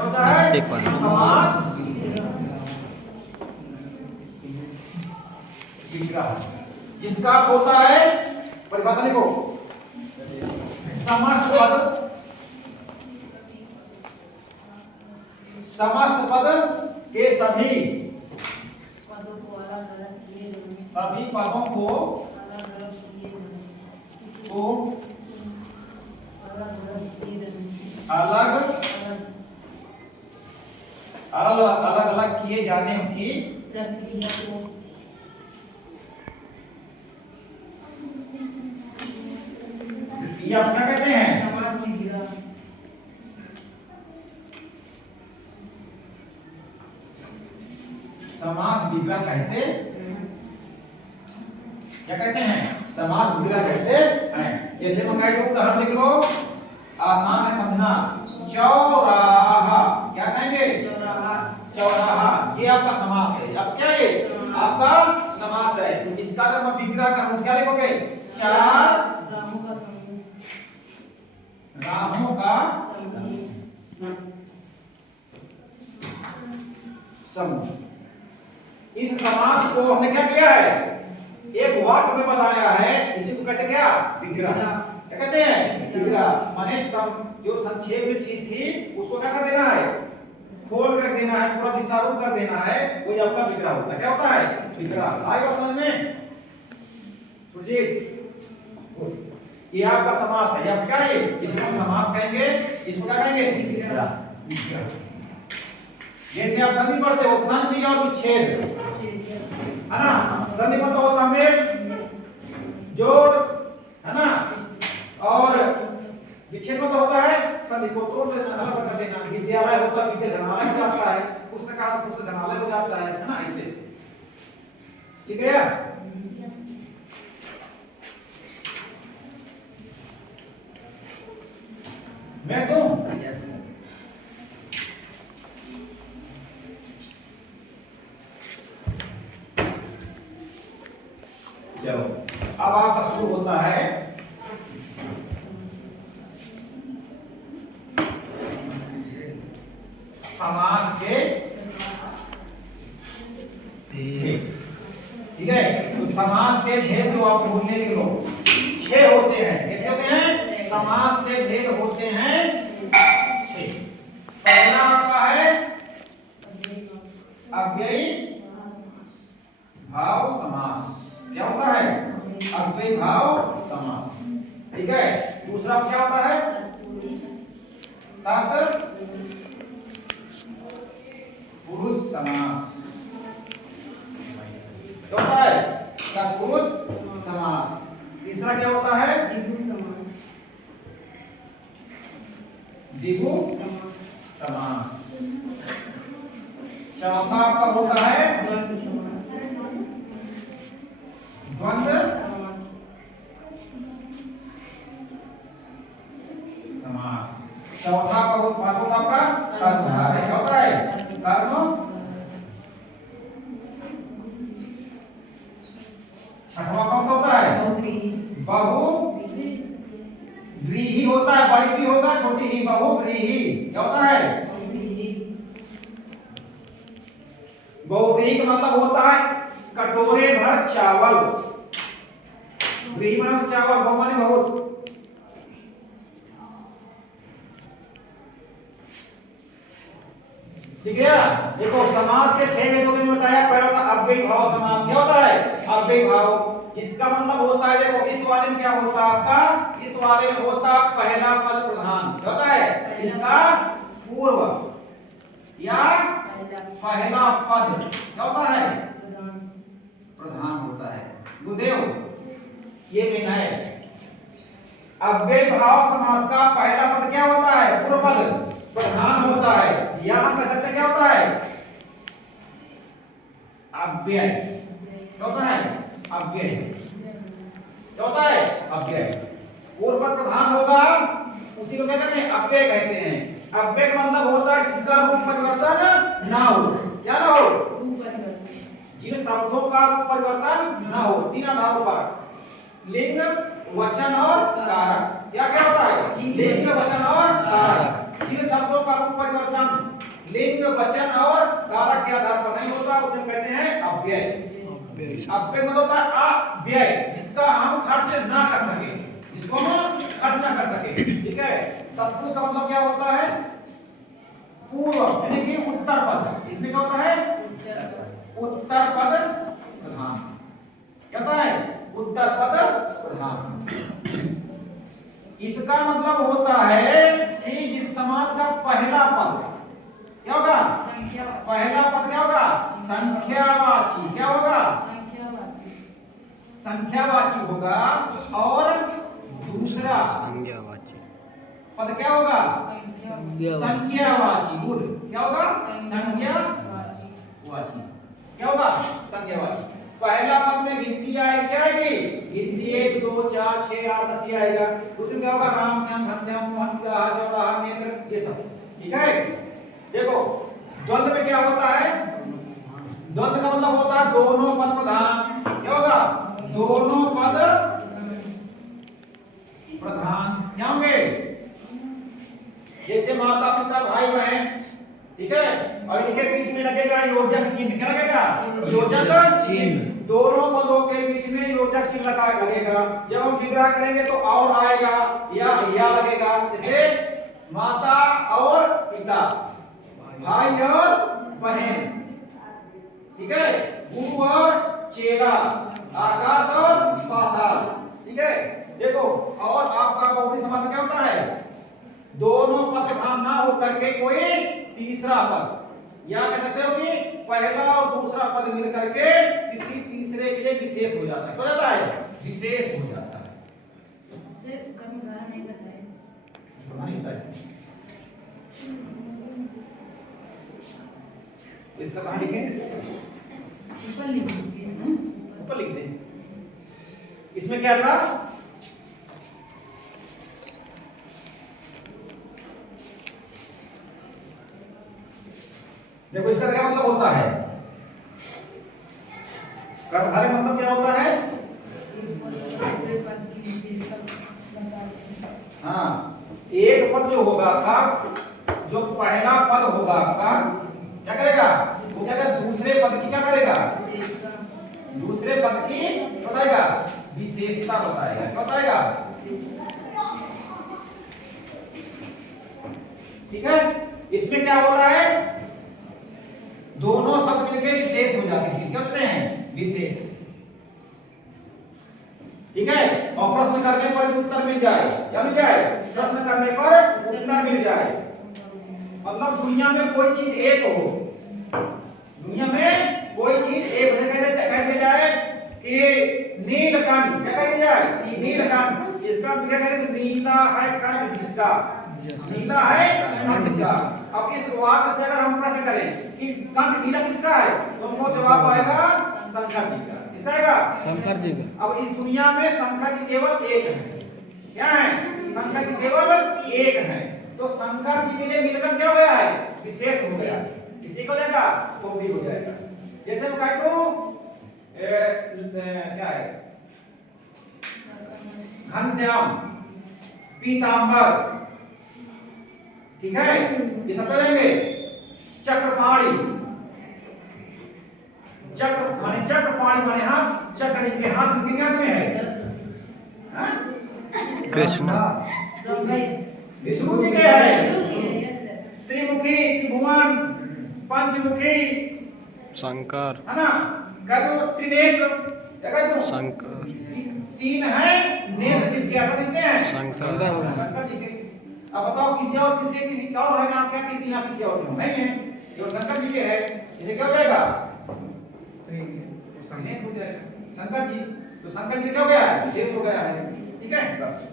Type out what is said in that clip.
क्या होता है? समास विग्रह, जिसका अर्थ होता है, परिभाषा लिखो, समस्त पद, समस्त पद के सभी पदों को सभी पदों को अलग अलग किए जाने की प्रक्रिया को क्या कहते हैं? समास विग्रह। समास विग्रह कहते क्या कहते हैं? समास विग्रह कहते हैं। जैसे मैं कह दूं, उदाहरण लिख लो, आसान है समझना। चौराहा, क्या कहेंगे? चौराहा। चौराहा, ये आपका समास है। अब क्या है? आपका समास है। इसका अगर मैं विग्रह करूं, क्या लिखोगे? चार राहों का समूह। इस समास को हमने क्या किया है? एक वाक्य में बनाया है। इसी को कहते क्या? विग्रह। क्या कहते हैं? विग्रह। माने जो संक्षेप में चीज थी उसको क्या कर देना है? खोल कर देना है, पूरा विस्तार कर देना है, वो आपका विग्रह होता है। क्या होता है? विग्रह। आएगा समझ में? सुजीत, ये आपका समास है। अब क्या है? इसको हम समास कहेंगे, इसको क्या कहेंगे? विग्रह। जैसे आप संधि पढ़ते हो, संधि और विच्छेद, है ना? संधि मतलब होता है मेल जोड़, है ना? और विच्छेद मतलब होता है संधि को तोड़ देना, अलग कर देना। विद्यालय होता है, विद्याधनालय हो जाता है, पुस्तकालय पुस्तकालय हो जाता है ना? ऐसे। ठीक है? मैं दूं? चलो, अब आपका शुरू होता है समास के ठीक है? तो समास के भेद जो आप बोलने के लोग 6 होते हैं। कितने होते हैं? समास के भेद होते हैं 6। पहला आपका है अव्ययी भाव समास। क्या होता है? अव्ययी भाव समास। ठीक है? दूसरा क्या होता है? तत्पुरुष समास। क्या होता है? तत्पुरुष समास। तीसरा क्या होता है? द्विगु समास। चौथा आपका होता है द्वंद्व समास। चौथा आपका होता है कर्मधारय। क्या होता है? कर्म। छठवां कौन सा होता है? बहुव्रीहि होता है। बड़ी भी होगा, छोटी ही, बहुव्रीहि। क्या होता है? बहुव्रीहि का मतलब होता है कटोरे भर चावल। व्रीहि माने चावल, बहु माने बहुत। ठीक है? देखो, समास के 6 भेद होते हैं बताया। पहला होता है अव्ययी भाव समास। क्या होता है? अव्ययी भाव, जिसका मतलब होता है, देखो इस वाले में क्या होता है आपका? इस वाले में होता पहला पद प्रधान। क्या होता है? इसका पूर्व या पहला पद क्या होता है? प्रधान होता है। गुरुदेव, ये मेन है। अव्ययी भाव समास का पहला पद क्या होता है? पूर्व पद प्रधान होता है। या हम कह सकते क्या होता है? अव्यय। क्या होता है? अव्यय। क्या होता है? अव्यय। पूर्व पद प्रधान होगा, उसी को क्या कहते हैं? अव्यय कहते हैं। अव्यय का मतलब होता है जिसका रूप परिवर्तन ना हो। क्या ना हो? जिन शब्दों का रूप परिवर्तन ना हो। 3 आधारों पर, लिंग, वचन और कारक। क्या क्या होता है? लिंग, वचन और कारक। जिन शब्दों का रूप परिवर्तन लिंग वचन और कारक के आधार पर नहीं होता, उसे कहते हैं अव्यय। अव्यय मतलब होता है अव्यय, जिसका हम खर्च ना कर सके, जिसको हम खर्च ना कर सके। ठीक है, सत्पुरुष का मतलब क्या होता है? पूर्व यानी कि उत्तर पद। इसमें क्या होता है? उत्तर पद प्रधान। क्या होता है? उत्तर पद प्रधान। इसका मतलब होता है कि जिस समास का पहला पद क्या होगा? पहला पद क्या होगा? संख्यावाची। क्या होगा? संख्यावाची होगा। और दूसरा संज्ञावाची पद क्या होगा? संज्ञावाची। गुड। क्या होगा? संज्ञावाची। क्या होगा? संज्ञावाची। पहला पद में गिनती आएगी, क्या आएगी? गिनती 1 2 4 6 8 10 आएगा। दूसरे क्या होगा? राम श्याम घनश्याम मोहन चौराहा चौराहा नेत्र, ये सब। ठीक है, देखो द्वंद्व में क्या होता है? द्वंद्व का मतलब होता है दोनों पद प्रधान। क्या होगा? दोनों पद प्रधान। क्या होंगे? जैसे माता पिता भाई बहन, ठीक है, और इनके बीच में लगेगा योजक चिन्ह। क्या लगेगा? योजक चिन्ह। दोनों पदों के बीच में योजक चिन्ह लगेगा। जब हम विग्रह करेंगे तो और आएगा या लगेगा। जैसे माता और पिता, भाई और बहन, ठीक है, गुरु और चेला, आकाश और पाताल। ठीक है, देखो और आपका बहुवचन समास क्या होता है? दोनों पद प्रधान ना हो करके कोई तीसरा पद, या कह सकते हो कि पहला और दूसरा पद मिल करके किसी तीसरे के लिए विशेष हो जाता है। क्या हो जाता है? विशेष हो जाता है। इसका कहां लिखें? ऊपर लिख दें। इसमें क्या था? देखो इसका क्या मतलब होता है? कर्मधारय मतलब क्या होता है? हाँ, एक पद जो होगा आपका, जो पहला पद होगा आपका, क्या करेगा? वो क्या करेगा? दूसरे पद की क्या करेगा? दूसरे पद की बताएगा, विशेषता बताएगा। क्या बताएगा? ठीक है, इसमें क्या होता है? दोनों शब्द मिलकर विशेष हो जाते हैं। क्या कहते हैं? विशेष। ठीक है, और प्रश्न करने पर उत्तर मिल जाए, क्या मिल जाए? प्रश्न करने पर उत्तर मिल जाए। मतलब दुनिया में कोई चीज एक हो, दुनिया में कोई चीज एक हो, कह दिया जाए कि नीलकंठ, क्या कह दिया जाए? नीलकंठ। इसका क्या कहते हैं? नीला है कंठ जिसका, नीला है कंठ जिसका। अब इस वाक्य से अगर हम प्रश्न करें कि कंठ नीला किसका है, तो हमको जवाब आएगा शंकर जी का। किसका आएगा? शंकर जी का। अब इस दुनिया में शंकर जी केवल एक है। क्या है? शंकर जी केवल एक है। तो शंकर जी के लिए मिलकर क्या हो गया है? विशेष हो गया। किसी को जाएगा तो भी हो जाएगा। जैसे हम कहें तो क्या है? घनश्याम, पीतांबर, ठीक है, ये सब लेंगे। चक्रपाणी, चक्रपाणी माने हाथ, चक्र इनके हाथ, इनके हाथ में है। कृष्ण, विष्णु जी के है। त्रिमुखी, त्रिभुवन, पंचमुखी, शंकर, है ना? कह दो त्रिनेत्र, क्या कह दो? शंकर, तीन है नेत्र, किसके आता? किसके हैं? शंकर जी के। अब बताओ किसी और किसी और है ना? क्या किसी ना किसी और नहीं है, जो शंकर जी के है। इसे क्या हो जाएगा? नेत्र हो जाएगा। शंकर जी, तो शंकर जी क्या हो गया है? विशेष हो गया है। ठीक है, बस।